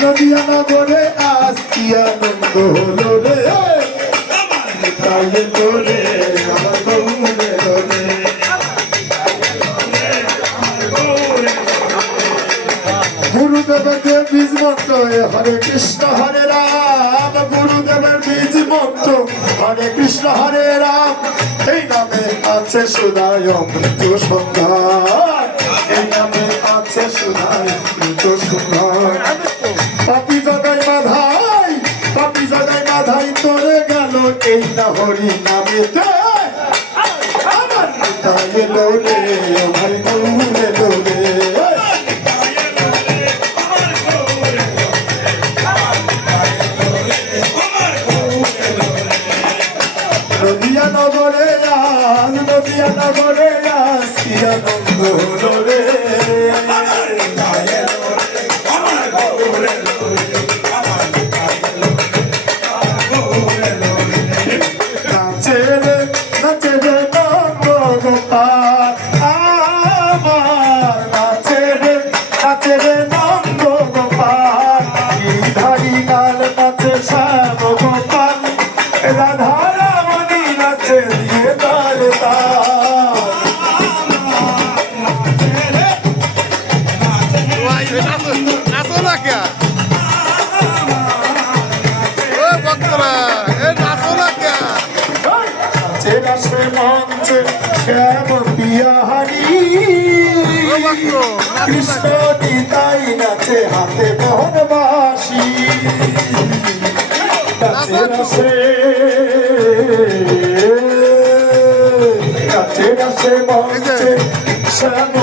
নদিয়া নগরে আজ কি আনন্দ হলো রে তাইলে তোরে আমার গৌরে রে গুরুদেবের বীজ মন্ত্র হরে কৃষ্ণ হরে রাম গুরুদেবের বীজ মন্ত্র হরে কৃষ্ণ হরে রাম এই নামে আছে সুদায় মৃত্যু সন্ধান এই নামে আছে সুদায় মৃত্যু সন্ধান পাপি জগাই মাধাই তোরে গেল এই না হরি নামেতে আমার পিতা এলো রে ভাই গৌরে এলো রে নদিয়া নগরে আজ কি আনন্দ হলো রে নাচে রে নন্দ গোপাল আমার নাচে রে নন্দ গোপাল ধারি লাল নাচে শ্যাম গোপাল রাধা রামনি নাচে দিয়ে তার নাচো না কে ও ভক্তরা এ নাচো না কে নাচে নাচে মঞ্চে শ্যাম বিহারি কৃষ্ণ নিতাই নাচে হাতে মোহন বাসি নাচে নাচে মঞ্চে শ্যাম